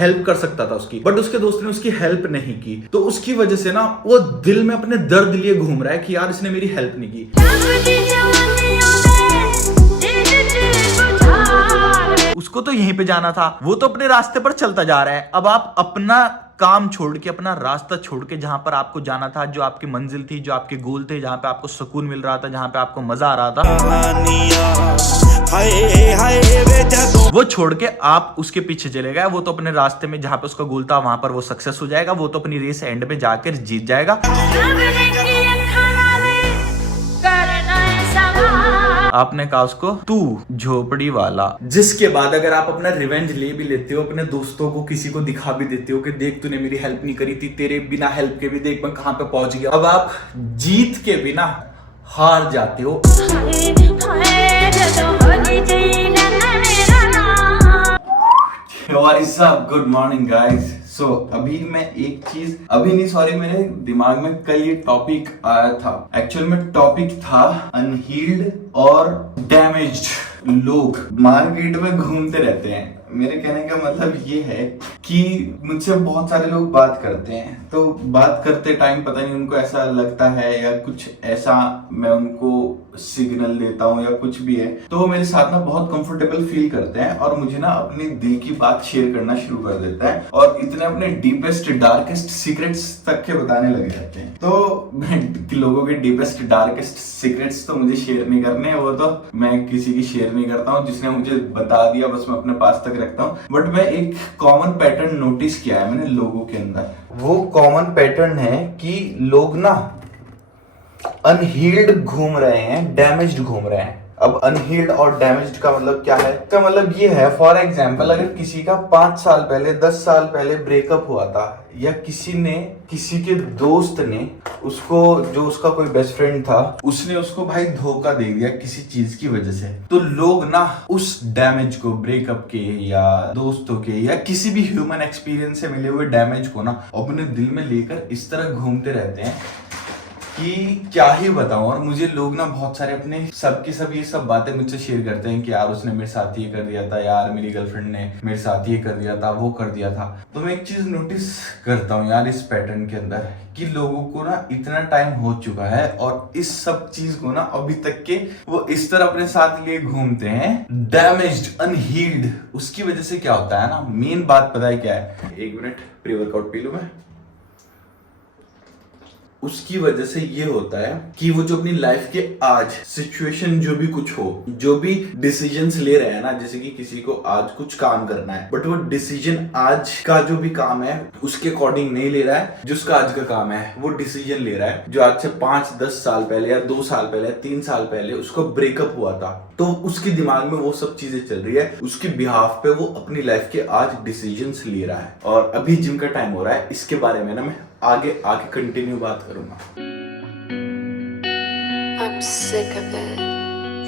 Help कर सकता था उसकी, बट उसके दोस्त ने उसकी हेल्प नहीं की। तो उसकी वजह से ना वो दिल में अपने दर्द लिए घूम रहा है कि यार इसने मेरी हेल्प नहीं की। उसको तो यहीं पे जाना था, वो तो अपने रास्ते पर चलता जा रहा है। अब आप अपना काम छोड़ के, अपना रास्ता छोड़ के, जहां पर आपको जाना था, जो आपकी मंजिल थी, जो आपके गोल थे, जहां पे आपको सुकून मिल रहा था, जहां पे आपको मजा आ रहा था, वो छोड़ के आप उसके पीछे चले गए। वो तो अपने रास्ते में जहां पे उसका गोल था वहां पर वो सक्सेस हो जाएगा, वो तो अपनी रेस एंड पे जाकर जीत जाएगा। आपने कहा उसको तू झोपड़ी वाला। जिसके बाद अगर आप अपना रिवेंज ले भी लेते हो, अपने दोस्तों को किसी को दिखा भी देते हो कि देख तूने मेरी हेल्प नहीं करी थी, तेरे बिना हेल्प के भी देख मैं कहां पे पहुंच गया। अब आप जीत के बिना हार जाते हो। Good morning guys. सो अभी मैं एक चीज मेरे दिमाग में कल ये टॉपिक आया था। एक्चुअल में टॉपिक था अनहील्ड और डैमेज्ड लोग मार्केट में घूमते रहते हैं। मेरे कहने का मतलब ये है कि मुझसे बहुत सारे लोग बात करते हैं, तो बात करते टाइम पता नहीं उनको ऐसा लगता है या कुछ ऐसा मैं उनको सिग्नल देता हूँ या कुछ भी है, तो वो मेरे साथ ना बहुत कंफर्टेबल फील करते हैं और मुझे ना अपने दिल की बात शेयर करना शुरू कर देता है और इतने अपने डीपेस्ट डार्केस्ट सीक्रेट्स तक के बताने लग जाते हैं। तो लोगों के डीपेस्ट डार्केस्ट सीक्रेट्स तो मुझे शेयर नहीं करने, वो तो मैं किसी की शेयर नहीं करता हूँ। जिसने मुझे बता दिया बस मैं अपने पास तक रखता हूँ। बट मैं एक कॉमन पैटर्न नोटिस किया है मैंने लोगों के अंदर। वो कॉमन पैटर्न है कि लोग ना अनहील्ड घूम रहे हैं, डैमेज्ड घूम रहे हैं। अब अनहील्ड और डैमेज्ड का मतलब क्या है? इसका मतलब ये है, फॉर एग्जाम्पल अगर किसी का 5 साल पहले 10 साल पहले ब्रेकअप हुआ था या किसी के दोस्त ने उसको, जो उसका कोई बेस्ट फ्रेंड था, उसने उसको भाई धोखा दे दिया किसी चीज की वजह से, तो लोग ना उस डैमेज को, ब्रेकअप के या दोस्तों के या किसी भी ह्यूमन एक्सपीरियंस से मिले हुए डैमेज को ना अपने दिल में लेकर इस तरह घूमते रहते हैं कि क्या ही बताऊं। और मुझे लोग ना बहुत सारे अपने सबकी सब ये सब बातें मुझसे शेयर करते हैं कि यार उसने मेरे साथ ये कर दिया था, यार मेरी गर्लफ्रेंड ने मेरे साथ ये कर दिया था, वो कर दिया था। तो मैं एक चीज नोटिस करता हूँ यार इस पैटर्न के अंदर कि लोगों को ना इतना टाइम हो चुका है और इस सब चीज को ना अभी तक के वो इस तरह अपने साथ लिए घूमते हैं, डैमेज्ड, अनहील्ड। उसकी वजह से क्या होता है ना, मेन बात पता है क्या है? 1 मिनट प्री वर्कआउट पी लूं मैं। उसकी वजह से ये होता है कि वो जो अपनी लाइफ के आज सिचुएशन जो भी कुछ हो, जो भी डिसीजंस ले रहे हैं ना, जैसे कि किसी को आज कुछ काम करना है बट वो डिसीजन आज का जो भी काम है उसके अकॉर्डिंग नहीं ले रहा है, जिसका आज का काम है वो डिसीजन ले रहा है जो आज से 5-10 साल पहले या 2 साल पहले 3 साल पहले उसको ब्रेकअप हुआ था। तो उसके दिमाग में वो सब चीजें चल रही है, उसके बिहाफ पे वो अपनी लाइफ के आज डिसीजंस ले रहा है। और अभी जिम का टाइम हो रहा है, इसके बारे में ना मैं आगे कंटिन्यू बात करूंगा। I'm sick of it.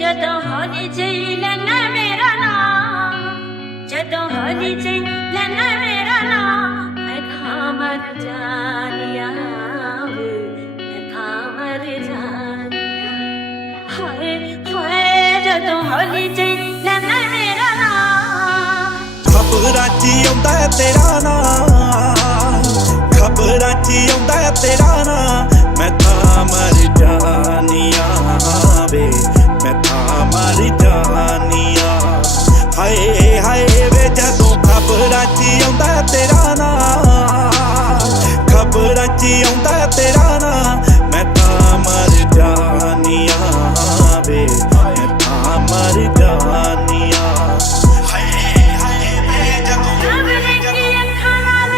ਜਦੋਂ ਹੋਲੀ ਜਈ ਲੈਣਾ ਮੇਰਾ ਨਾਮ, ਜਦੋਂ ਹੋਲੀ ਜਈ ਲੈਣਾ ਮੇਰਾ ਨਾਮ, ਮੈਂ ਤਾਂ ਮਰ ਜਾਣਿਆ ਵੇ, ਮੈਂ ਤਾਂ ਮਰ ਜਾਣਿਆ। ਹਾਏ ਹਾਏ ਜਦੋਂ ਹੋਲੀ ਜਈ ਲੈਣਾ ਮੇਰਾ ਨਾਮ, ਖਬਰਾਂ 'ਚ ਆਉਂਦਾ ਹੈ ਤੇਰਾ ਨਾਮ, ਖਬਰਾਂ 'ਚ ਆਉਂਦਾ ਹੈ ਤੇਰਾ ਨਾਮ, ਮੈਂ ਤਾਂ ਮਰ ਜਾਣਿਆ ਵੇ, ਮੈਂ ਤਾਂ ਮਰ ਜਾਣਿਆ। ਹਾਏ ਹਾਏ ਵੇ ਜਦੋਂ ਖਬਰਾਂ 'ਚ ਆਉਂਦਾ ਹੈ ਤੇਰਾ ਨਾਮ, ਖਬਰਾਂ 'ਚ ਆਉਂਦਾ ਹੈ ਤੇਰਾ ਨਾਮ, ਮੈਂ ਤਾਂ ਮਰ ਜਾਣਿਆ ਵੇ, ਮੈਂ ਤਾਂ ਮਰ ਜਾਣਿਆ। ਰੱਬ ਨੇ ਕੀ ਅੱਖਾਂ ਨਾਲ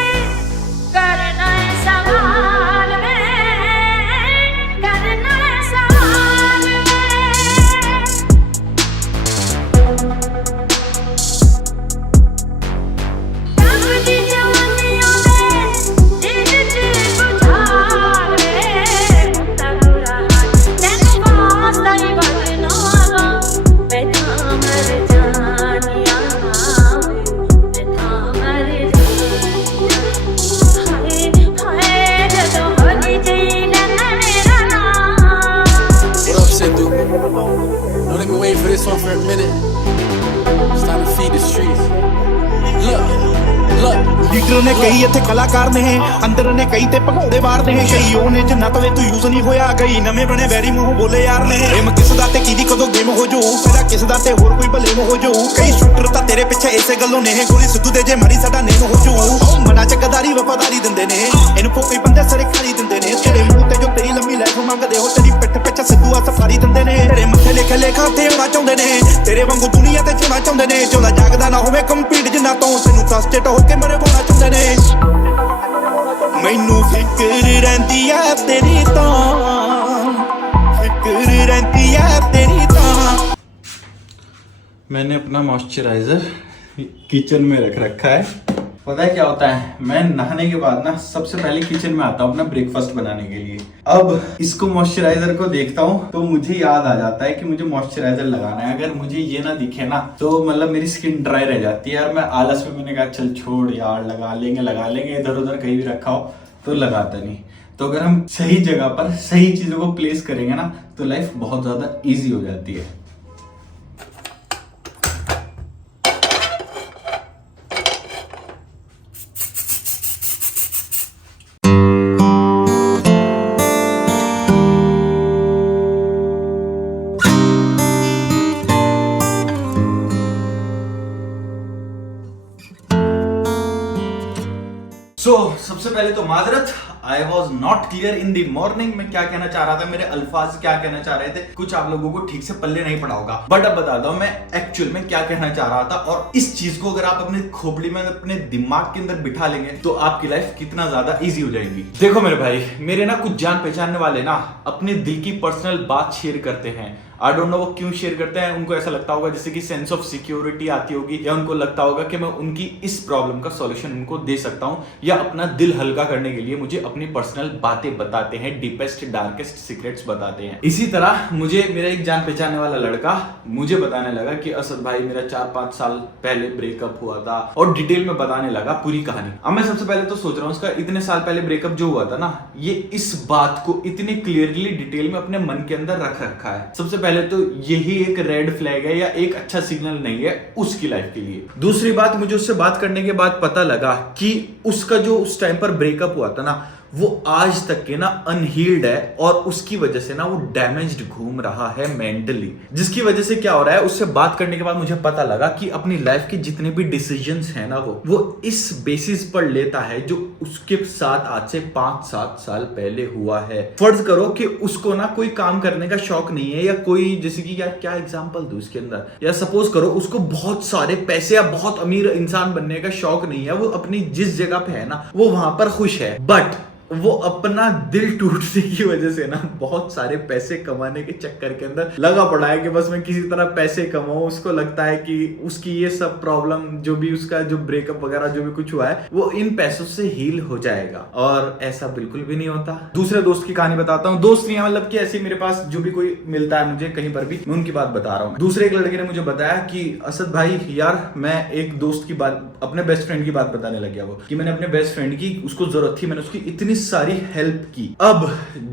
ਕਰਨਾ ਏ ਸਵਾਲ ਵੇ, ਲੀਡਰ ਨੇ ਕਈ ਇੱਥੇ ਕਲਾਕਾਰ ਨੇ ਅੰਦਰ ਨੇ ਕਈ ਤੇ ਭਗੌੜੇ ਮਾਰਦੇ ਨੇ ਕਈ ਉਹ ਨੇ ਜਿੰਨਾ ਤਵੇ ਤੂੰ ਯੂਜ਼ ਨਹੀਂ ਹੋਇਆ ਕਈ ਨਵੇਂ ਬਣੇ ਵੈਰੀ ਮੂੰਹ ਬੋਲੇ ਯਾਰ ਨੇ ਗੇਮ ਕਿਸ ਦਾ ਤੇ ਕਿਹਦੀ ਕਦੋਂ ਗੇਮ ਹੋ ਜਾਊ ਪਹਿਲਾਂ ਕਿਸ ਦਾ ਤੇ ਹੋਰ ਕੋਈ ਭਲੇ ਹੋ ਜਾਊ ਕਈ ਸ਼ੂਟਰ ਤਾਂ ਤੇਰੇ ਪਿੱਛੇ ਇਸੇ ਗੱਲੋਂ ਨੇ ਗੋਲੀ ਸਿੱਧੂ ਦੇ ਜੇ ਮਾਰੀ ਸਾਡਾ ਨੇਮ ਹੋ ਜਾਊ ਮਨਾ ਚ ਗਦਾਰੀ ਵਫਾਦਾਰੀ ਦਿੰਦੇ ਨੇ ਇਹਨੂੰ ਕੋਈ ਬੰਦੇ ਸਰੇ ਖਾਲੀ ਦਿੰਦੇ ਨੇ ਤੇਰੇ ਮੂੰਹ ਤੇ ਜੋ ਤੇਰੀ ਲੰਮੀ ਲਾਈਫ ਮੰਗਦੇ ਹੋ ਤੇਰੀ ਪਿੱਠ ਪਿੱਛੇ ਸਿੱਧੂ ਆ ਸਫਾਰੀ ਦਿੰਦੇ ਨੇ ਤੇਰੇ ਮੱਥੇ ਲਿਖ ਲੇਖਾ ਤੇ ਹੋਣਾ ਚਾਹੁੰਦੇ ਨੇ ਤੇਰੇ ਵਾਂਗੂ ਦੁਨੀਆ ਤੇ ਜਿਉਣਾ ਚਾਹੁੰਦੇ ਨੇ ਚੋਲਾ ਜਾਗਦਾ ਨਾ ਹੋਵੇ ਕੰਪੀਟ ਜਿੰਨਾ ਤੋਂ ਤੈਨੂੰ ਫਰਸਟੇਟ ਹੋ ਕੇ ਮਰਵਾਉਣਾ ਚਾਹੁੰਦੇ ਨੇ ਮੈਨੂੰ ਫਿਕਰ ਰਹਿੰਦੀ ਆ ਤੇਰੀ ਤਾਂ ਫਿਕਰ ਰਹਿੰਦੀ ਆ ਤੇਰੀ ਤਾਂ मैंने अपना मॉइस्चराइजर किचन में रख रखा है। पता है क्या होता है, मैं नहाने के बाद ना सबसे पहले किचन में आता हूँ अपना ब्रेकफास्ट बनाने के लिए। अब इसको मॉइस्चराइजर को देखता हूँ तो मुझे याद आ जाता है कि मुझे मॉइस्चराइजर लगाना है। अगर मुझे ये ना दिखे ना तो मतलब मेरी स्किन ड्राई रह जाती है यार। मैं आलस में मैंने कहा चल छोड़ यार, लगा लेंगे, इधर उधर कहीं भी रखा हो तो लगाता नहीं। तो अगर हम सही जगह पर सही चीजों को प्लेस करेंगे ना तो लाइफ बहुत ज्यादा ईजी हो जाती है। सबसे पहले तो माजरत, I was not clear in the morning. मैं क्या कहना चाह रहा था, मेरे अल्फाज क्या कहना चाह रहे थे, कुछ आप लोगों को ठीक से पल्ले नहीं पड़ा होगा, बट अब बता दो मैं एक्चुअल में क्या कहना चाह रहा था। और इस चीज को अगर आप अपने खोपड़ी में अपने दिमाग के अंदर बिठा लेंगे तो आपकी लाइफ कितना ज्यादा इजी हो जाएगी। देखो मेरे भाई, मेरे ना कुछ जान पहचानने वाले ना अपने दिल की पर्सनल बात शेयर करते हैं। आई डोंट नो वो क्यों शेयर करते हैं। उनको ऐसा लगता होगा जैसे कि सेंस ऑफ सिक्योरिटी आती होगी, या उनको लगता होगा कि मैं उनकी इस प्रॉब्लम का सॉल्यूशन उनको दे सकता हूं, या अपना दिल हल्का करने के लिए मुझे अपनी पर्सनल बातें बताते हैं, डीपेस्ट डार्केस्ट सीक्रेट्स बताते हैं। इसी तरह मुझे मेरा एक जान पहचानने वाला लड़का मुझे बताने लगा कि असद भाई मेरा 4-5 साल पहले ब्रेकअप हुआ था, और डिटेल में बताने लगा पूरी कहानी। अब मैं सबसे पहले तो सोच रहा हूँ इसका इतने साल पहले ब्रेकअप जो हुआ था ना, ये इस बात को इतनी क्लियरली डिटेल में अपने मन के अंदर रख रखा है। सबसे पहले तो यही एक रेड फ्लैग है या एक अच्छा सिग्नल नहीं है उसकी लाइफ के लिए। दूसरी बात, मुझे उससे बात करने के बाद पता लगा कि उसका जो उस टाइम पर ब्रेकअप हुआ था ना, वो आज तक के ना अनहील्ड है, और उसकी वजह से ना वो डैमेज्ड घूम रहा है मेंटली। जिसकी वजह से क्या हो रहा है, उससे बात करने के बाद मुझे पता लगा कि अपनी लाइफ के जितने भी डिसीजंस हैं ना वो इस बेसिस पर लेता है जो उसके साथ आज से 5-7 साल पहले हुआ है। फर्ज करो कि उसको ना कोई काम करने का शौक नहीं है, या कोई जैसे कि यार क्या एग्जांपल दूं इसके अंदर, या सपोज करो उसको बहुत सारे पैसे या बहुत अमीर इंसान बनने का शौक नहीं है, वो अपनी जिस जगह पे है ना वो वहां पर खुश है, बट वो अपना दिल टूटने की वजह से ना बहुत सारे पैसे कमाने के चक्कर के अंदर लगा पड़ा है कि बस मैं किसी तरह पैसे कमाऊं। उसको लगता है कि उसकी ये सब प्रॉब्लम, जो भी उसका जो ब्रेकअप वगैरह जो भी कुछ हुआ है, वो इन पैसों से हील हो जाएगा, और ऐसा बिल्कुल भी नहीं होता। दूसरे दोस्त की कहानी बताता हूँ। दोस्त नहीं है, मतलब कि ऐसे मेरे पास जो भी कोई मिलता है मुझे कहीं पर भी, मैं उनकी बात बता रहा हूँ। दूसरे एक लड़के ने मुझे बताया कि असद भाई यार, मैं एक दोस्त की बात, अपने बेस्ट फ्रेंड की बात बताने लग गया वो, कि मैंने अपने बेस्ट फ्रेंड की, उसको जरूरत थी, मैंने उसकी इतनी सारी हेल्प की। अब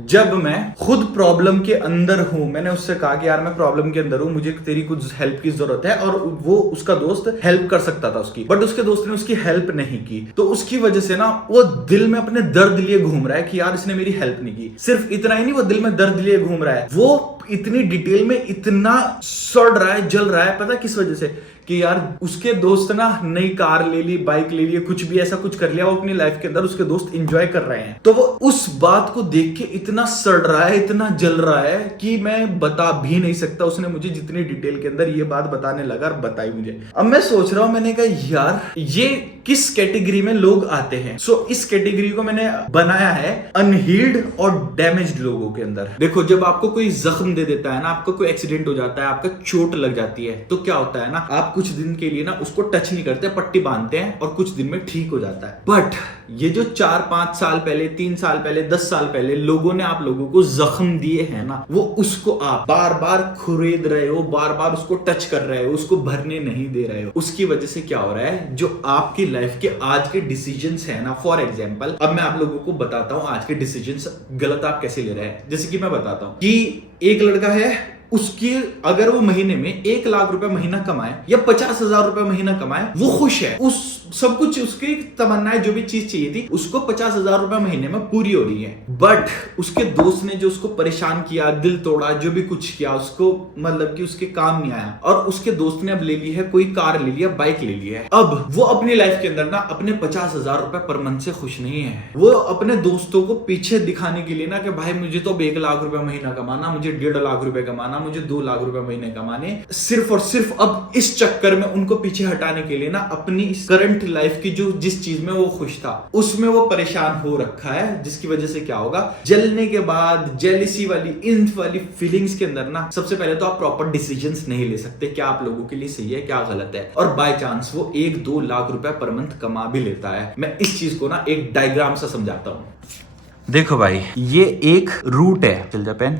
जब मैं खुद प्रॉब्लम के अंदर हूं, मैंने उससे कहा कि यार मैं प्रॉब्लम के अंदर हूं, मुझे तेरी कुछ हेल्प की जरूरत है, और वो उसका दोस्त हेल्प कर सकता था उसकी, बट उसके दोस्त ने उसकी हेल्प नहीं की। तो उसकी वजह से ना वो दिल में अपने दर्द लिए घूम रहा है कि यार इसने मेरी हेल्प नहीं की। सिर्फ इतना ही नहीं, वो दिल में दर्द लिए घूम रहा है, वो इतनी डिटेल में इतना सड़ रहा है, जल रहा है। पता किस वजह से, कि यार उसके दोस्त ना नई कार ले ली, बाइक ले ली, कुछ भी ऐसा कुछ कर लिया वो अपनी लाइफ के अंदर, उसके दोस्त एंजॉय कर रहे हैं, तो वो उस बात को देख के इतना सड़ रहा है, इतना जल रहा है कि मैं बता भी नहीं सकता। उसने मुझे जितनी डिटेल के अंदर ये बात बताने लगा और बताई मुझे। अब मैं सोच रहा हूं, मैंने कहा यार ये किस कैटेगरी में लोग आते हैं। सो इस कैटेगरी को मैंने बनाया है अनहील्ड और डैमेज्ड लोगों के अंदर। देखो, जब आपको कोई जख्म दे देता है ना, आपको कोई एक्सीडेंट हो जाता है, आपका चोट लग जाती है, तो क्या होता है ना, आप कुछ दिन के लिए ना उसको टच नहीं करते, पट्टी बांधते हैं, और कुछ दिन में ठीक हो जाता है। बट ये जो 4-5 साल पहले, 3 साल पहले, 10 साल पहले लोगों ने आप लोगों को जख्म दिए हैं ना, वो उसको आप बार बार खुरेद रहे हो, बार बार उसको टच कर रहे हो, उसको भरने नहीं दे रहे हो। उसकी वजह से क्या हो रहा है, जो आपकी लाइफ के आज के डिसीजंस है ना, फॉर एग्जांपल अब मैं आप लोगों को बताता हूं आज के डिसीजंस गलत आप कैसे ले रहे हैं। जैसे कि मैं बताता हूं कि एक लड़का है, उसकी अगर वो महीने में 1 लाख रुपए महीना कमाए या 50,000 रुपए महीना कमाए, वो खुश है। उस सब कुछ उसकी तमन्नाएं जो भी चीज चाहिए थी उसको 50,000 रुपए महीने में पूरी हो रही है। बट उसके दोस्त ने जो उसको परेशान किया, दिल तोड़ा, जो भी कुछ किया उसको, मतलब कि उसके काम नहीं आया। और उसके दोस्त ने अब ले ली है कोई कार ले लिया, बाइक ले ली है। अब वो अपनी लाइफ के अंदर ना अपने 50,000 रुपए पर मंथ से खुश नहीं है। वो अपने दोस्तों को पीछे दिखाने के लिए ना कि भाई मुझे तो 1 लाख रुपए महीना कमाना, मुझे 1.5 लाख रुपए कमाना, मुझे 2 लाख रुपए महीने कमाने, सिर्फ और सिर्फ अब इस चक्कर में उनको पीछे हटाने के लिए ना अपनी करंट लाइफ की जो जिस चीज में वो खुश था उसमें वो परेशान हो रखा है। जिसकी वजह से क्या होगा, जलने के बाद जेलिसी वाली इन वाली फीलिंग्स के अंदर ना सबसे पहले तो आप प्रॉपर डिसीजंस नहीं ले सकते क्या आप लोगों के लिए सही है क्या गलत है। और बाय चांस वो 1-2 लाख रुपए पर मंथ कमा भी लेता है। मैं इस चीज को ना एक डायग्राम से समझाता हूं। देखो भाई, ये एक रूट है, चल जा पेन।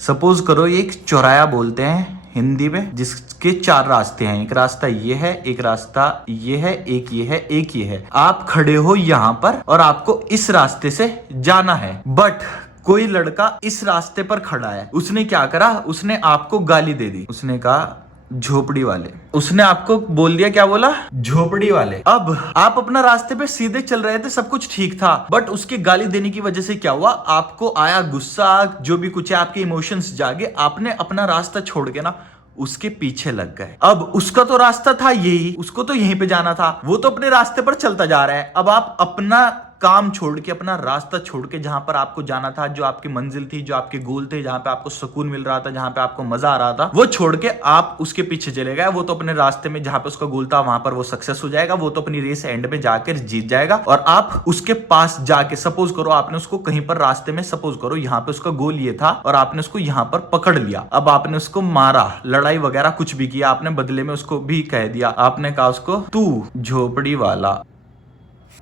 सपोज करो ये एक चौराया बोलते हैं हिंदी में, जिसके 4 रास्ते हैं। एक रास्ता ये है, एक रास्ता ये है, एक ये है, एक ये है। आप खड़े हो यहाँ पर और आपको इस रास्ते से जाना है। बट कोई लड़का इस रास्ते पर खड़ा है, उसने क्या करा, उसने आपको गाली दे दी। उसने कहा झोपड़ी वाले। उसने आपको बोल दिया, क्या बोला, झोपड़ी वाले। अब आप अपना रास्ते पे सीधे चल रहे थे, सब कुछ ठीक था, बट उसके गाली देने की वजह से क्या हुआ, आपको आया गुस्सा, जो भी कुछ है आपके इमोशंस जागे, आपने अपना रास्ता छोड़ के ना उसके पीछे लग गए। अब उसका तो रास्ता था यही, उसको तो यहीं पे जाना था, वो तो अपने रास्ते पर चलता जा रहा है। अब आप अपना काम छोड़ के, अपना रास्ता छोड़ के, जहां पर आपको जाना था, जो आपकी मंजिल थी, जो आपके गोल थे, जहां पे आपको सुकून मिल रहा था, जहां पे आपको मजा आ रहा था, वो छोड़ के आप उसके पीछे चले गए। वो तो अपने रास्ते में जहां पे उसका गोल था वहां पर वो सक्सेस हो जाएगा, वो तो अपनी रेस एंड में जाकर जीत जाएगा। और आप उसके पास जाके, सपोज करो आपने उसको कहीं पर रास्ते में, सपोज करो यहाँ पे उसका गोल ये था और आपने उसको यहाँ पर पकड़ लिया। अब आपने उसको मारा, लड़ाई वगैरह कुछ भी किया, आपने बदले में उसको भी कह दिया, आपने कहा उसको तू झोपड़ी वाला।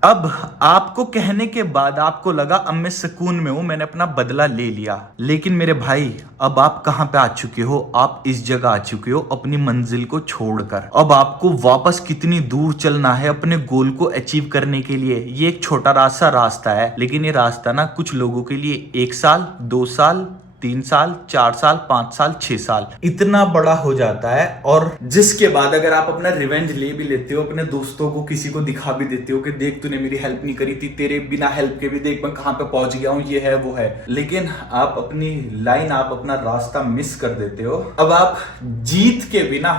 अब आपको कहने के बाद आपको लगा अब मैं सुकून में हूं, मैंने अपना बदला ले लिया। लेकिन मेरे भाई, अब आप कहां पे आ चुके हो, आप इस जगह आ चुके हो अपनी मंजिल को छोड़कर। अब आपको वापस कितनी दूर चलना है अपने गोल को अचीव करने के लिए। ये एक छोटा सा रास्ता है, लेकिन ये रास्ता ना कुछ लोगों के लिए 1 साल, 2 साल, 3 साल, 4 साल, 5 साल, 6 साल इतना बड़ा हो जाता है। और जिसके बाद अगर आप अपना रिवेंज ले भी लेते हो, अपने दोस्तों को, किसी को दिखा भी देते हो कि देख तूने मेरी हेल्प नहीं करी थी, तेरे बिना हेल्प के भी देख मैं कहां पे पहुंच गया हूं, ये है वो है, लेकिन आप अपनी लाइन, आप अपना रास्ता मिस कर देते हो। अब आप जीत के बिना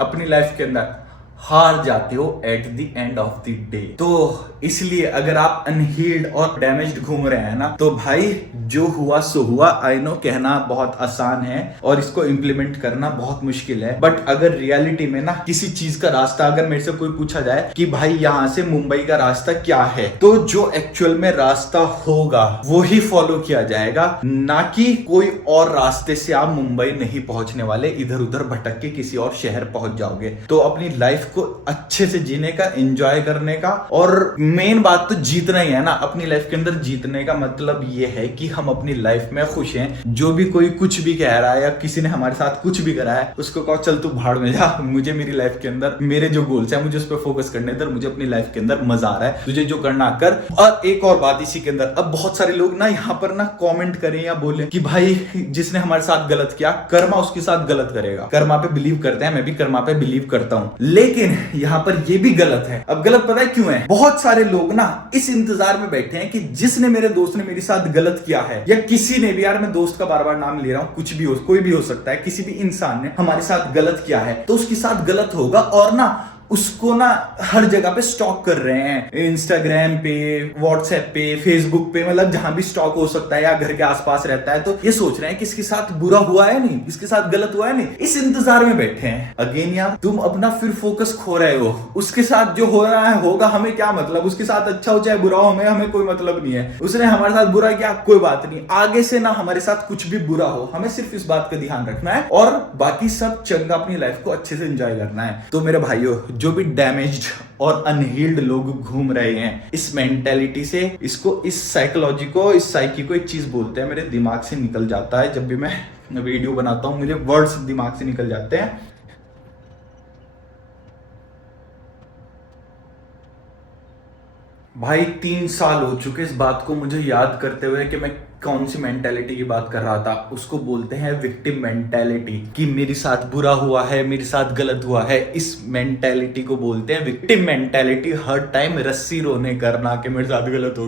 अपनी लाइफ के अंदर हार जाते हो at the end of the day. तो इसलिए अगर आप अनहील्ड और डैमेज्ड घूम रहे हैं ना, तो भाई जो हुआ सो हुआ। आई नो कहना बहुत आसान है और इसको इंप्लीमेंट करना बहुत मुश्किल है, बट अगर रियलिटी में ना किसी चीज का रास्ता, अगर मेरे से कोई पूछा जाए कि भाई यहां से मुंबई का रास्ता क्या है, तो जो एक्चुअल में रास्ता होगा वो ही फॉलो किया जाएगा, ना कि कोई और रास्ते से आप मुंबई नहीं पहुंचने वाले, इधर उधर भटक के किसी और शहर पहुंच जाओगे। तो अपनी लाइफ को अच्छे से जीने का, एंजॉय करने का, और मेन बात तो जीतना ही है ना। अपनी लाइफ के अंदर जीतने का मतलब ये है कि हम अपनी लाइफ में खुश हैं। जो भी कोई कुछ भी कह रहा है या किसी ने हमारे साथ कुछ भी करा है, उसको कहो चल तू भाड़ में जा, मुझे मेरी लाइफ के अंदर मेरे जो गोल्स हैं मुझे उस पर फोकस करने दे, मुझे अपनी लाइफ के अंदर मजा आ रहा है, तुझे जो करना कर। और एक और बात इसी के अंदर, अब बहुत सारे लोग ना यहाँ पर ना कॉमेंट करें या बोले कि भाई जिसने हमारे साथ गलत किया, कर्मा उसके साथ गलत करेगा। कर्मा पे बिलीव करते हैं, मैं भी कर्मा पे बिलीव करता हूं, लेकिन यहाँ पर ये भी गलत है। अब गलत पता है क्यों है? बहुत सारे लोग ना इस इंतजार में बैठे हैं कि जिसने, मेरे दोस्त ने मेरे साथ गलत किया है, या किसी ने भी, यार मैं दोस्त का बार बार नाम ले रहा हूं, कुछ भी हो, कोई भी हो सकता है, किसी भी इंसान ने हमारे साथ गलत किया है तो उसके साथ गलत होगा। और ना उसको ना हर जगह पे स्टॉक कर रहे हैं, इंस्टाग्राम पे, व्हाट्सएप पे, फेसबुक पे, मतलब जहां भी स्टॉक हो सकता है या घर के आसपास रहता है, तो ये सोच रहे हैं कि इसके साथ बुरा हुआ है नहीं, इसके साथ गलत हुआ है नहीं, इस इंतजार में बैठे हैं। अगेन यार, तुम अपना फिर फोकस खो रहे हो। उसके साथ जो हो रहा है होगा, हमें क्या मतलब, उसके साथ अच्छा हो चाहे बुरा हो, हमें कोई मतलब नहीं है। उसने हमारे साथ बुरा किया, कोई बात नहीं, आगे से ना हमारे साथ कुछ भी बुरा हो, हमें सिर्फ इस बात का ध्यान रखना है और बाकी सब चंगा अपनी लाइफ को अच्छे से एंजॉय करना है। तो मेरे भाइयों, जो भी डैमेज्ड और अनहील्ड लोग घूम रहे हैं इस मेंटेलिटी से, इसको, इस साइकोलॉजी को, इस साइकी को एक चीज बोलते हैं, मेरे दिमाग से निकल जाता है जब भी मैं वीडियो बनाता हूं, मुझे वर्ड्स दिमाग से निकल जाते हैं। भाई 3 साल हो चुके इस बात को मुझे याद करते हुए कि मैं कौन सी मेंटेलिटी की बात कर रहा था, उसको बोलते हैं विक्टिम मेंटेलिटी, कि मेरे साथ बुरा हुआ है, मेरे साथ गलत हुआ है, इस मेंटेलिटी को बोलते हैं विक्टिम मेंटेलिटी। हर टाइम रस्सी रोने करना कि मेरे साथ गलत हो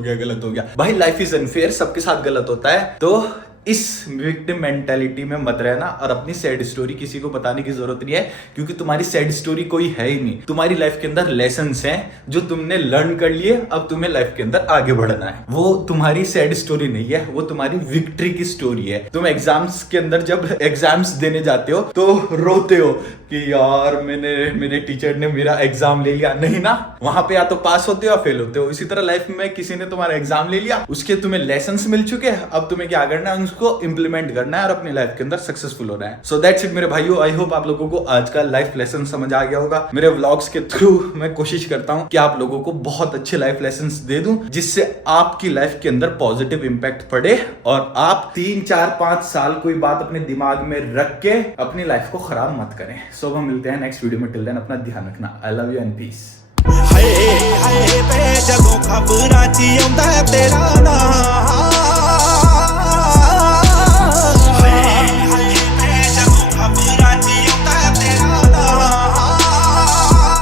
गया। भाई लाइफ इज अनफेयर, सबके साथ गलत होता है, तो इस विक्टिम मेंटेलिटी में मत रहना और अपनी सैड स्टोरी किसी को बताने की जरूरत नहीं है, क्योंकि तुम्हारी सैड स्टोरी कोई है ही नहीं। तुम्हारी लाइफ के अंदर लेसन्स हैं जो तुमने लर्न कर लिए, अब तुम्हें लाइफ के अंदर आगे बढ़ना है। वो तुम्हारी सैड स्टोरी नहीं है, वो तुम्हारी विक्ट्री की स्टोरी है। तुम एग्जाम्स के अंदर जब एग्जाम्स देने जाते हो तो रोते हो कि यार मेरे टीचर ने मेरा एग्जाम ले लिया, नहीं ना, वहां पे या तो पास होते हो या फेल होते हो। इसी तरह लाइफ में किसी ने तुम्हारा एग्जाम ले लिया, उसके तुम्हें लेसन्स मिल चुके हैं, अब तुम्हें क्या करना है, उसको इंप्लीमेंट करना है और अपनी लाइफ के अंदर सक्सेसफुल होना है। सो दैट्स इट मेरे भाइयों, आई होप आप लोगों को आज का लाइफ लेसन समझ आ गया होगा। मेरे व्लॉग्स के थ्रू मैं कोशिश करता हूं कि आप लोगों को बहुत अच्छे लाइफ लेसन दे दूं, जिससे आपकी लाइफ के अंदर पॉजिटिव इंपैक्ट पड़े और आप 3, 4, 5 साल कोई बात अपने दिमाग में रख के अपनी लाइफ को खराब मत करें। सो हम मिलते हैं नेक्स्ट वीडियो में, टिल देन अपना ध्यान रखना। I love you and peace. हाय हाय वे जदों खबरां 'ਚ आਉਂਦਾ ਤੇਰਾ